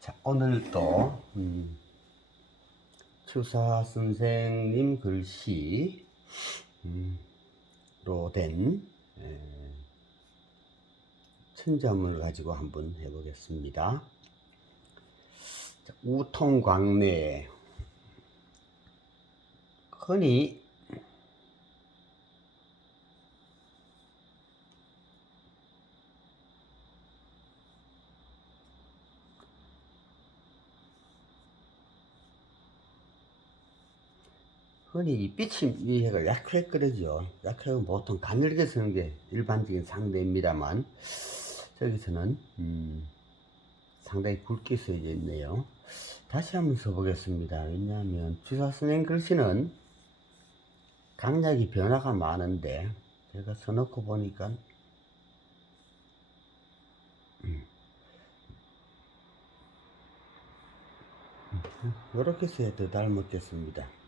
자, 오늘도 음, 추사 선생님 글씨 음, 로된 에, 천점을 가지고 한번 해보겠습니다. 자, 우통광내 흔히 흔히 이 빛이 위해가 약해 끓여죠. 약해는 보통 가늘게 쓰는 게 일반적인 상대입니다만 저기서는 음, 상당히 굵게 써져 있네요. 다시 한번 써보겠습니다. 왜냐하면 주사 선생 글씨는 강약이 변화가 많은데 제가 써놓고 보니까 이렇게 써야 더 닮았겠습니다.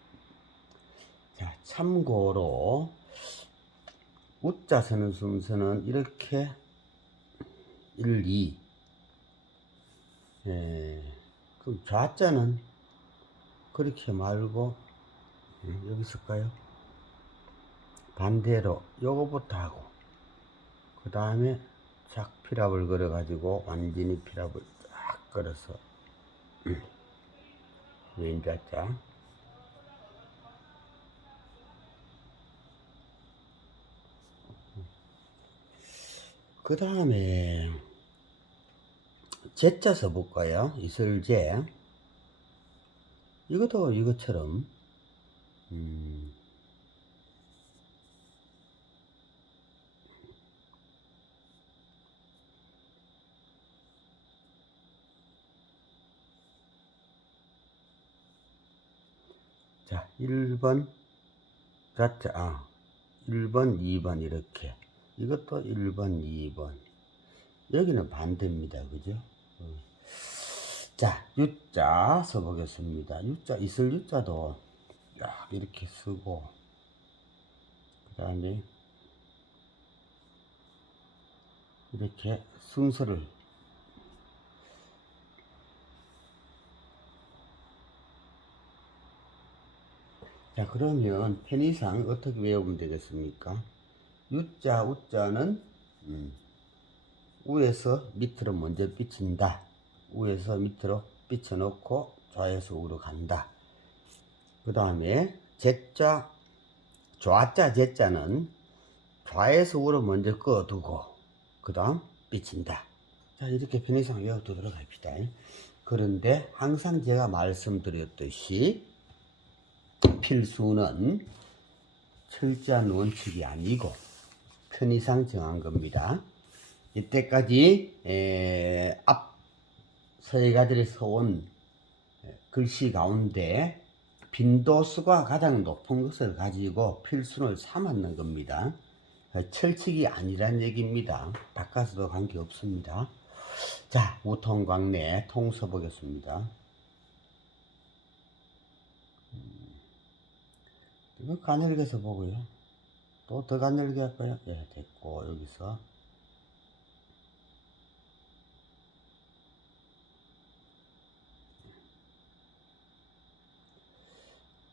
자, 참고로 우자 쓰는 순서는 이렇게 1, 2 예, 그럼 좌자는 그렇게 말고 예, 여기 쓸까요? 반대로 요거부터 하고 그 다음에 쫙 피랍을 걸어 가지고 완전히 피랍을 쫙 걸어서 왼자자 그 다음에 제자 써볼까요? 이슬제. 이것도 이것처럼. 음, 자 1번. 자자 아 1번 2번 이렇게 이것도 1번 2번 여기는 반대입니다 그죠 어. 자 U자 써보겠습니다 U자 있을 U자도 야, 이렇게 쓰고 그 다음에 이렇게 순서를 자 그러면 편의상 어떻게 외우면 되겠습니까? U자 우자는 음, 위에서 밑으로 먼저 비친다. 위에서 밑으로 비춰놓고 좌에서 우로 간다. 그 다음에 제자 좌자 제자는 좌에서 우로 먼저 꺼두고 그 다음 비친다. 자 이렇게 편의상 외워두도록 합시다. 그런데 항상 제가 말씀드렸듯이 필수는 철저한 원칙이 아니고 편의상 정한 겁니다. 이때까지 에, 앞 서예가들이 써온 글씨 가운데 빈도수가 가장 높은 것을 가지고 필수를 삼았는 겁니다. 철칙이 아니란 얘기입니다. 바꿔서도 관계 없습니다. 자, 우통광내 통서 보겠습니다. 이거 가늘게서 보고요. 또더 가늘게 할까요? 예, 됐고, 여기서.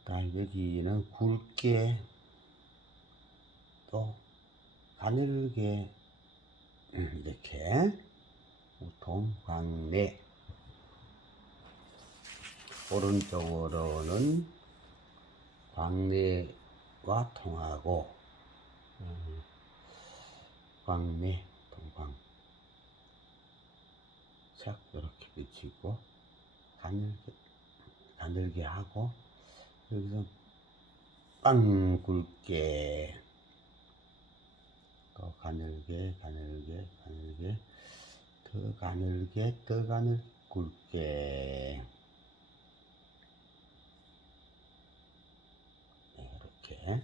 다 여기는 굵게 또 가늘게 음, 이렇게 우통 광내 오른쪽으로는 광내와 통하고 음, 광내 동광. 착 이렇게 비치고 가늘게 가늘게 하고 여기서 빵 굵게. 또 가늘게 가늘게 가늘게. 더 가늘게 더 가늘 굵게. 네, 이렇게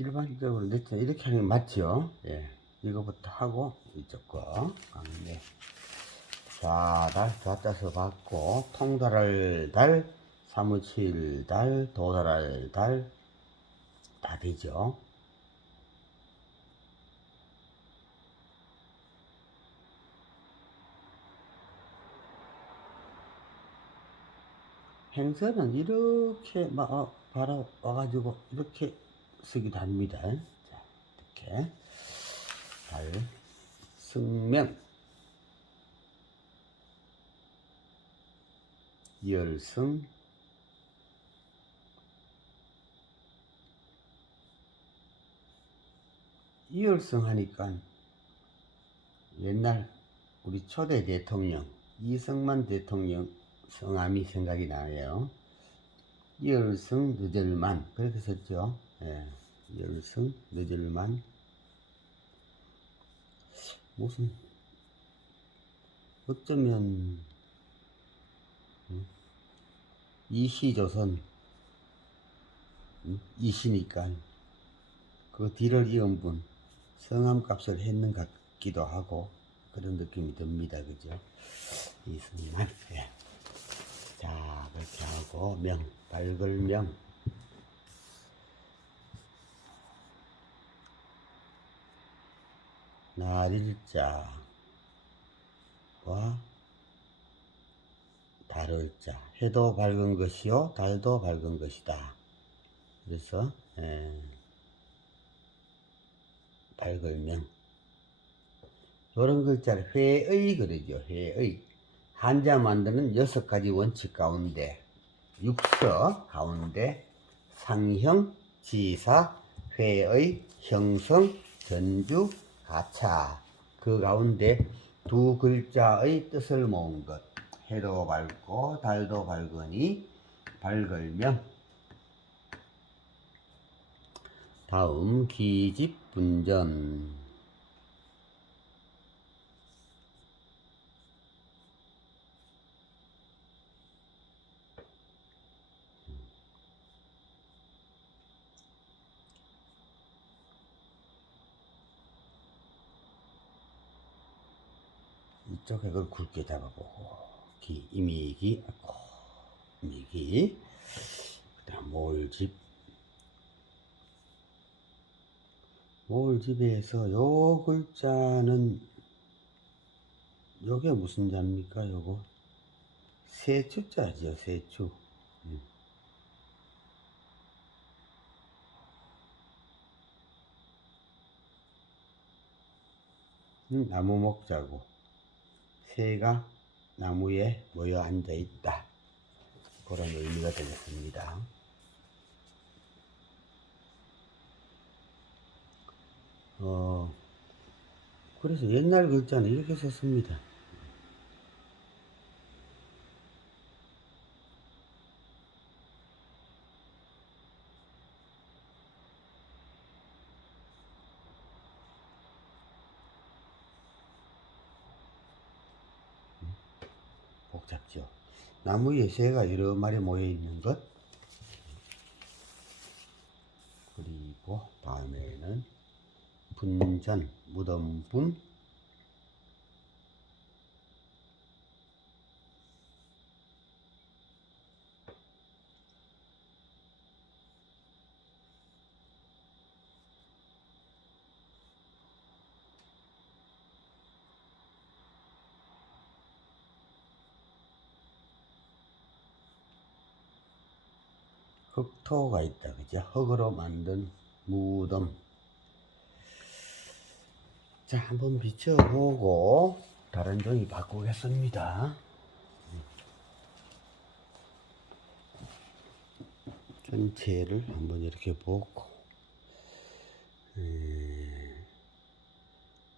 일반적으로 냈죠. 이렇게 하는 게 맞죠? 예. 이거부터 하고, 이쪽 거. 아, 네. 좌달 좌자서 받고 통달할 달 사무칠 달 도달할 달 다 되죠. 행서는 이렇게 막 어, 바로 와가지고 이렇게 쓰기도 합니다. 자, 이렇게 달 승명 열승 이열승 하니까 옛날 우리 초대 대통령 이승만 대통령 성함이 생각이 나네요. 이열승 늦을만 그렇게 썼죠. 예, 이열승 늦을만 무슨 어쩌면 음, 이시조선 음, 이시니까 그 뒤를 이은 분 성함 값을 했는 것 같기도 하고 그런 느낌이 듭니다. 그죠? 이승만. 예. 자, 그렇게 하고 명, 발글명. 날일자와 달을자. 해도 밝은 것이요, 달도 밝은 것이다. 그래서 예, 발글명. 이런 글자를 회의 그러죠. 회의. 한자 만드는 여섯 가지 원칙 가운데 육서 가운데 상형, 지사, 회의, 형성, 전주, 가차 그 가운데 두 글자의 뜻을 모은 것. 해도 밝고 달도 밝으니 밝을명 다음 기집 분전 이쪽에 그걸 굵게 잡아보고 기 이미기 고 이미기. 그 다음 몰집. 몰집에서 요 글자는 요게 무슨 자입니까 요거? 세추자죠 세추. 음. 음, 나무 먹자고 새가 나무에 모여 앉아 있다. 그런 의미가 되겠습니다. 어, 그래서 옛날 글자는 이렇게 썼습니다. 복잡죠. 나무에 새가 여러 마리 모여 있는 것. 그리고 다음에는 분전, 무덤분. 흑토가 있다. 그죠? 흙으로 만든 무덤. 자, 한번 비춰보고 다른 종이 바꾸겠습니다. 전체를 한번 이렇게 보고 음,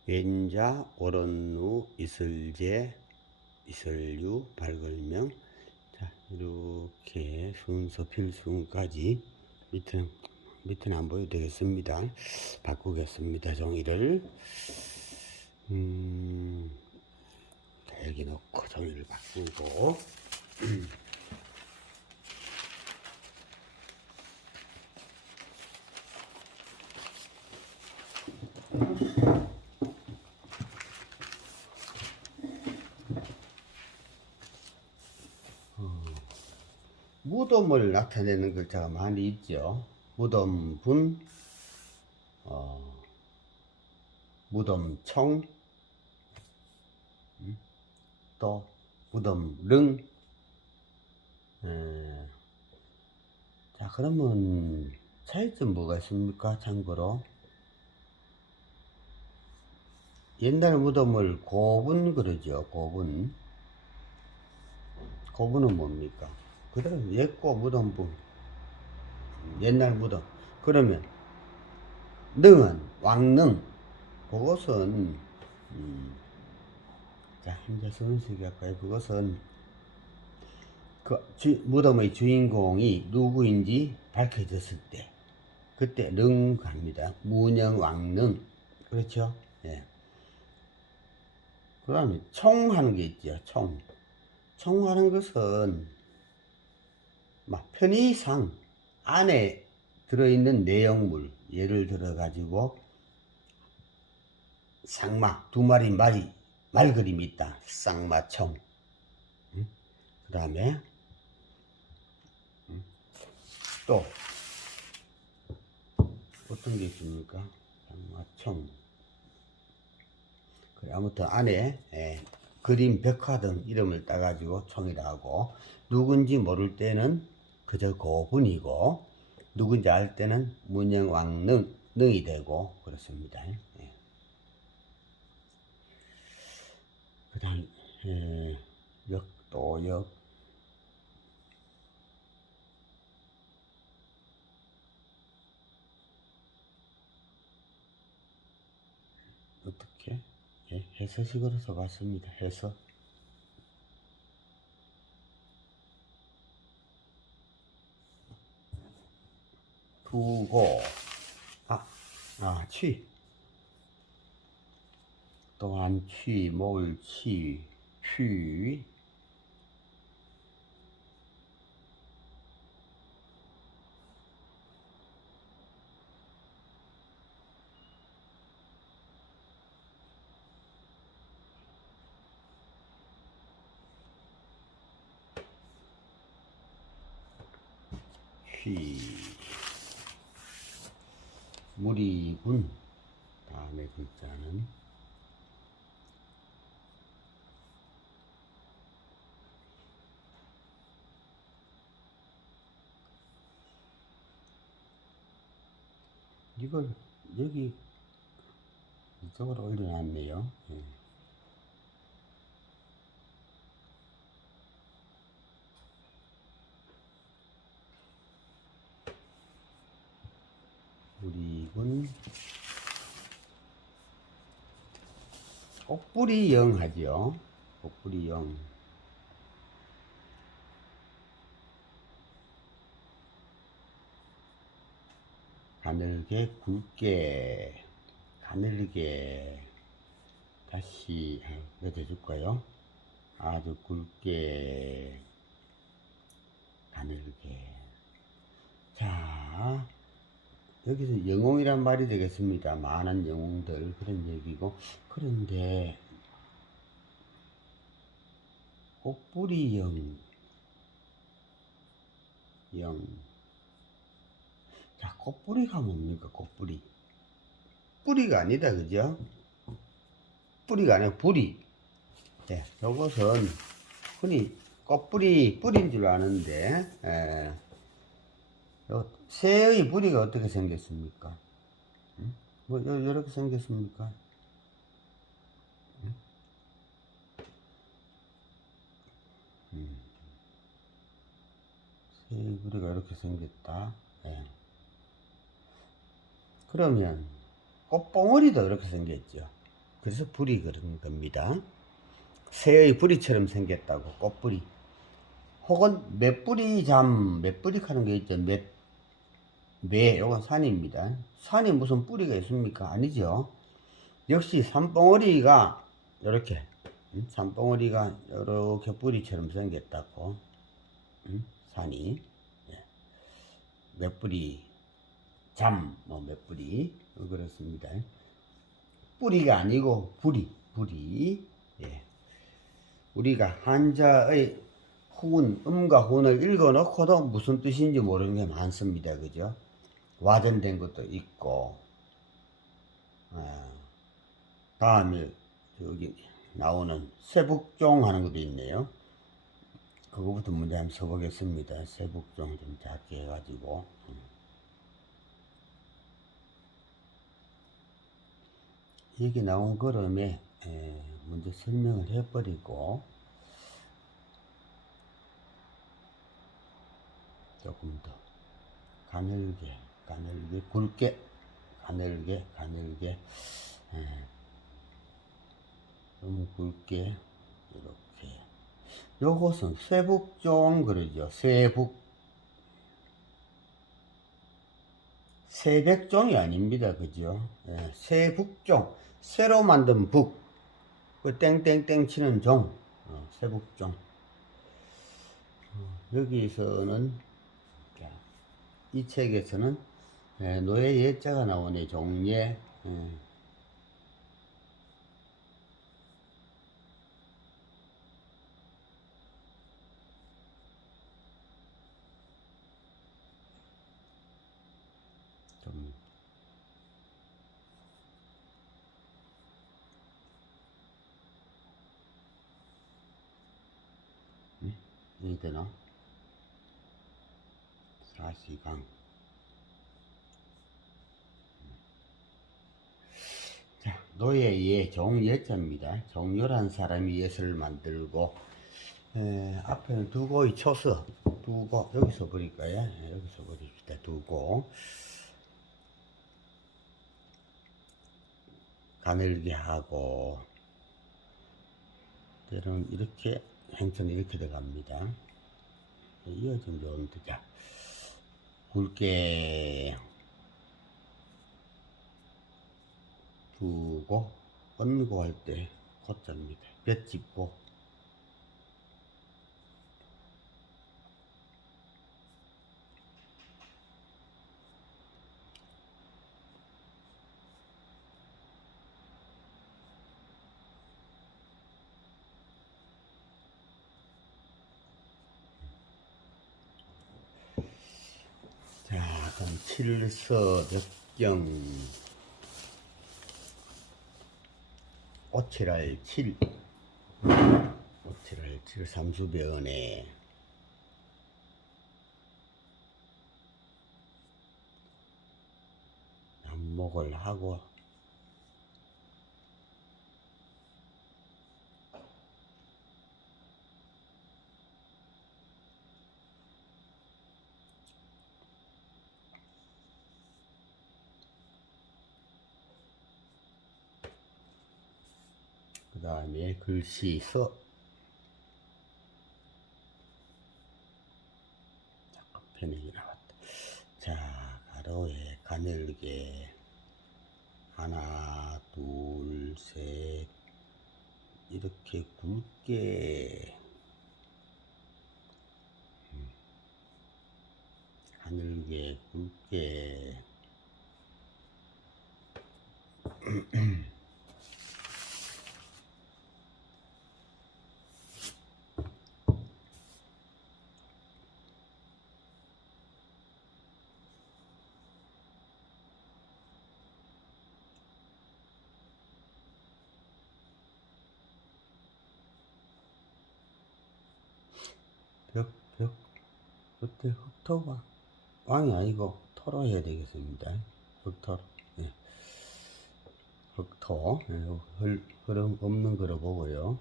왼자, 오른누, 이슬제, 이슬유, 발걸명 자, 이렇게 순서 필순까지 밑은 밑은 안 보여도 되겠습니다. 바꾸겠습니다. 종이를 음, 자, 여기 놓고 종이를 바꾸고 무덤을 나타내는 글자가 많이 있죠. 무덤 분, 어, 무덤청, 음, 또 무덤 릉. 에, 자, 그러면 차이점 뭐가 있습니까? 참고로. 옛날 무덤을 고분 그러죠. 고분. 고분은 뭡니까? 그대로 옛고 무덤 분. 옛날 무덤. 그러면 능은 왕능. 그것은 음, 자 현재 선식이 할까요? 그것은 그 주, 무덤의 주인공이 누구인지 밝혀졌을 때 그때 능 갑니다. 무령 왕능 그렇죠? 예. 그 다음에 총하는 게 있죠. 총. 총하는 것은 막 편의상 안에 들어있는 내용물 예를 들어 가지고 쌍마 두 마리 말이 말 그림이 있다. 쌍마총. 그 다음에 또 어떤 게 있습니까? 쌍마총. 그래, 아무튼 안에 예, 그림 벽화 등 이름을 따가지고 총이라 하고 누군지 모를 때는 그저 고분이고 누군지 알 때는 문영왕능 능이 되고 그렇습니다. 예. 그 다음 예, 역도역 어떻게 예, 해서식으로 써봤습니다. 해서 두고 아, 아, 취 또한 취, 몰취, 취취 무리군 다음에 글자는 이걸 여기 이쪽으로 올려놨네요. 예. 우리군 꽃뿌리 영 하죠. 꽃뿌리 영. 가늘게 굵게 가늘게 다시 몇 해줄까요? 아주 굵게 가늘게 자 여기서 영웅이란 말이 되겠습니다. 많은 영웅들 그런 얘기고 그런데 꽃뿌리 영, 영. 자, 꽃뿌리가 뭡니까? 꽃뿌리. 뿌리가 아니다, 그죠? 뿌리가 아니고 뿌리. 네, 요것은 흔히 꽃뿌리, 뿌리인 줄 아는데, 에, 요 새의 뿌리가 어떻게 생겼습니까? 음? 뭐, 요, 요렇게 생겼습니까? 음? 음. 새의 뿌리가 이렇게 생겼다. 예. 그러면 꽃봉오리도 이렇게 생겼죠. 그래서 불이 그런 겁니다. 새의 뿌리처럼 생겼다고 꽃뿌리. 혹은 맷뿌리 잠, 맷뿌리 하는 게 있죠. 맷, 매, 요건 산입니다. 산이 무슨 뿌리가 있습니까? 아니죠. 역시 산봉오리가 이렇게 음, 산봉오리가 이렇게 뿌리처럼 생겼다고 음, 산이 예. 맷뿌리 잠, 뭐몇 뿌리 어, 그렇습니다. 뿌리가 아니고 뿌리, 뿌리. 예. 우리가 한자의 훈, 음과 훈을 읽어 놓고도 무슨 뜻인지 모르는 게 많습니다. 그죠? 와전된 것도 있고, 아, 다음에 저기 나오는 세북종 하는 것도 있네요. 그거부터 문제 한번 써보겠습니다. 세북종 좀 작게 해가지고. 음. 여기 나온 걸음에 에, 먼저 설명을 해버리고 조금 더 가늘게 가늘게 굵게 가늘게 가늘게 에, 너무 굵게 이렇게. 요것은 세북종 그러죠. 세북. 세백종이 아닙니다. 그죠? 예, 세북종. 새로 만든 북, 그 땡땡땡 치는 종, 어, 세북종. 어, 여기서는 자, 이 책에서는 예, 노예 예자가 나오네 종예. 이 되나? 사시강. 자, 노예의 종예자입니다. 종요란 사람이 예술을 만들고, 에, 앞에는 두고의 초서, 두고, 여기서 버릴까요? 예, 여기서 버립시다. 두고. 가늘게 하고, 때로는 이렇게 행선이 이렇게 들어갑니다. 이어진 좋은데 자 굵게 두고 얹고 할때 곧자입니다. 볕 짚고 자 그럼 칠서 벽경 오칠할 칠. 오칠할 칠 삼수변에. 안목을 하고 그 다음에 글씨 서 잠깐 편익이 나왔다. 자 가로에 가늘게. 하나 둘 셋. 이렇게 굵게. 음. 가늘게 굵게 벽, 벽, 그때 흑토가 왕이 아니고 토로 해야 되겠습니다. 흑토, 예. 흑토, 예, 흐- 흐름 없는 거로 보고요.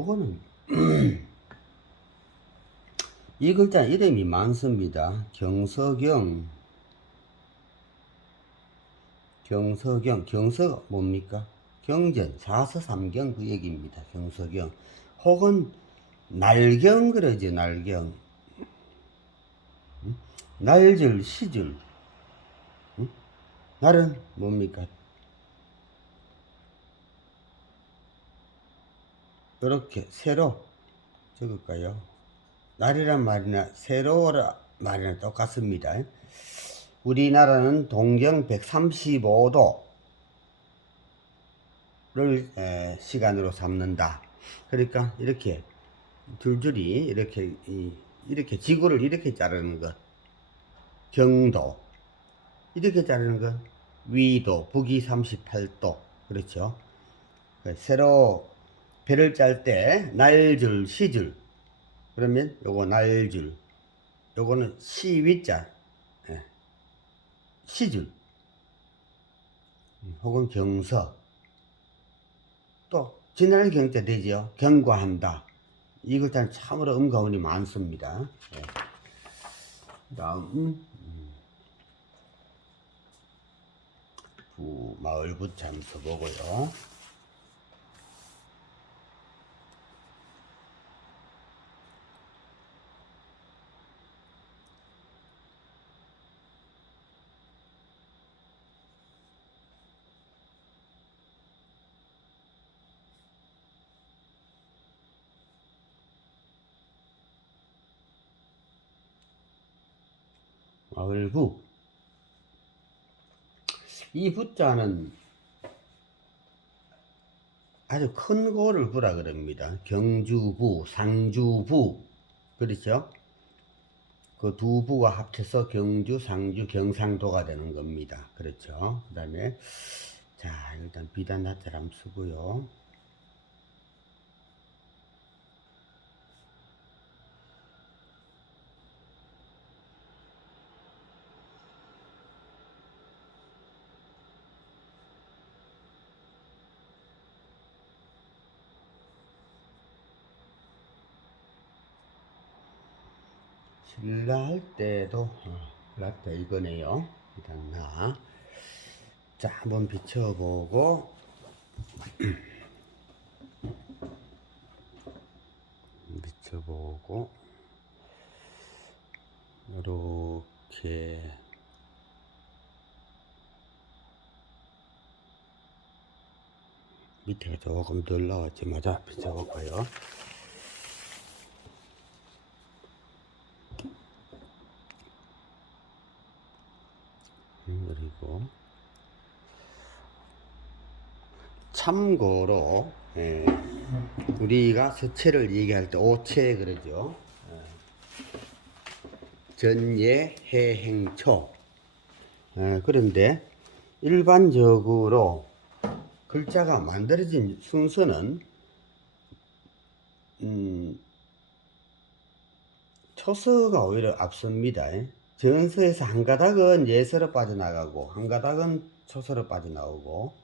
요거는 이 글자 이름이 많습니다. 경서경, 경서경, 경서가 뭡니까? 경전, 사서삼경 그 얘기입니다. 경서경. 혹은 날경 그러죠, 날경. 응? 날절, 시절. 응? 날은 뭡니까? 이렇게 새로 적을까요? 날이란 말이나 세로라 말이나 똑같습니다. 우리나라는 동경 135도를 시간으로 삼는다. 그러니까 이렇게 줄줄이 이렇게 이- 이렇게 지구를 이렇게 자르는 것 경도 이렇게 자르는 것 위도 북위 38도 그렇죠. 그 세로 배를 짤 때 날줄 시줄. 그러면 요거 날줄. 요거는 시위자. 예. 시줄. 음, 혹은 경서. 또 지날 경자 되죠 경과한다. 이것들은 참으로 음가운이 많습니다. 예. 다음. 음, 부 마을부 잠서 보고요 마을부 이 부자는 아주 큰 고를 부라 그럽니다. 경주부, 상주부 그렇죠? 그 두 부가 합쳐서 경주, 상주, 경상도가 되는 겁니다. 그렇죠? 그 다음에 자 일단 비단 나타를 한번 쓰고요. 신라 할 때도 어, 라떼 이거네요. 일단 나. 자, 한번 비춰보고 비춰보고 이렇게 밑에가 조금 덜 나왔지 맞아 비춰볼까요? 음, 그리고 참고로 예, 우리가 서체를 얘기할 때 오체 그러죠. 예. 전예 해행초. 예, 그런데 일반적으로 글자가 만들어진 순서는 음, 초서가 오히려 앞섭니다. 예. 전서에서 한 가닥은 예서로 빠져나가고 한 가닥은 초서로 빠져나오고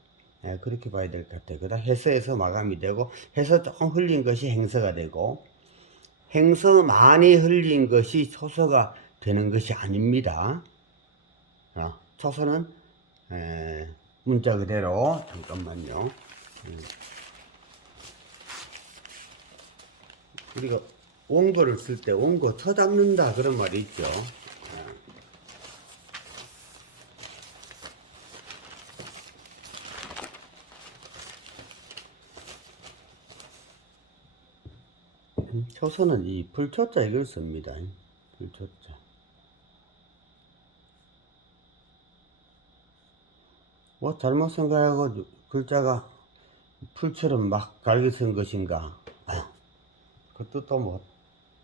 예, 그렇게 봐야 될 것 같아요. 그 다음 해서에서 마감이 되고 해서 조금 흘린 것이 행서가 되고 행서 많이 흘린 것이 초서가 되는 것이 아닙니다. 아, 초서는 에, 문자 그대로 잠깐만요. 음. 우리가 원고를 쓸 때 원고 쳐잡는다 그런 말이 있죠. 음, 초서는 이 불초자 이걸 씁니다. 불초자. 뭐 잘못 생각하고 글자가 풀처럼 막 갈게 쓴 것인가? 아, 그것도 또 뭐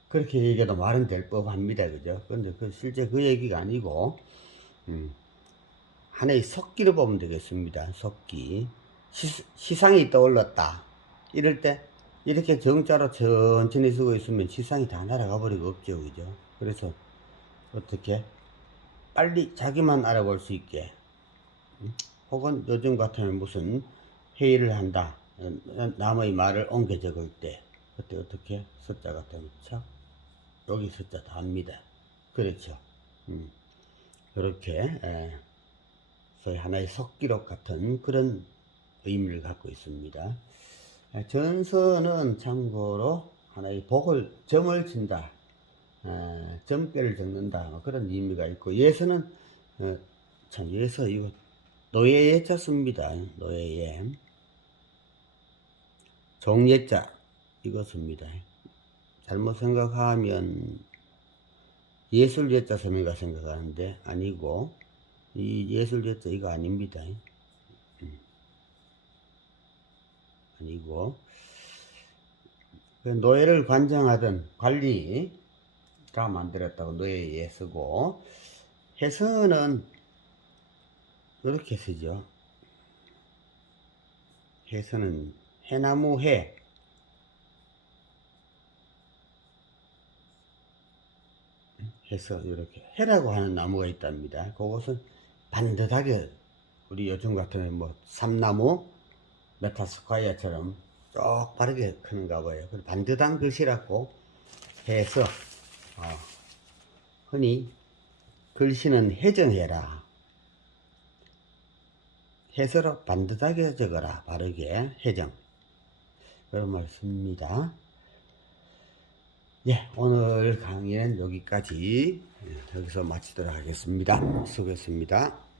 그렇게 얘기해도 말은 될 법합니다, 그죠? 근데 그 실제 그 얘기가 아니고 음, 하나의 석기를 보면 되겠습니다. 석기 시, 시상이 떠올랐다. 이럴 때 이렇게 정자로 천천히 쓰고 있으면 시상이 다 날아가 버리고 없죠, 그죠? 그래서 어떻게 빨리 자기만 알아볼 수 있게 음? 혹은 요즘 같으면 무슨 회의를 한다. 어, 남의 말을 옮겨 적을 때 그때 어떻게 숫자 같으면 차 여기 숫자 다 합니다. 그렇죠. 음. 이렇게 에, 소위 하나의 석기록 같은 그런 의미를 갖고 있습니다. 아, 전서는 참고로 하나의 복을 점을 친다, 아, 점괘를 적는다 뭐 그런 의미가 있고 예서는 어, 참 예서 이거 노예예 쳤습니다. 노예예 종예자 이것입니다. 잘못 생각하면 예술 예자 섬인가 생각하는데 아니고 이 예술 예자 이거 아닙니다. 음. 아니고 그 노예를 관장하던 관리가 만들었다고 노예에 쓰고 해서는 이렇게 쓰죠. 해서는 해나무 해 해서 이렇게 해라고 하는 나무가 있답니다. 그것은 반듯하게 우리 요즘 같은 뭐 삼나무 메타스콰이어처럼 쭉 바르게 크는가 봐요. 반듯한 글씨라고 해서 어, 흔히 글씨는 해정해라. 해서로 반듯하게 적어라. 바르게 해정. 그런 말씀입니다. 예, 오늘 강의는 여기까지 예, 여기서 마치도록 하겠습니다. 수고했습니다.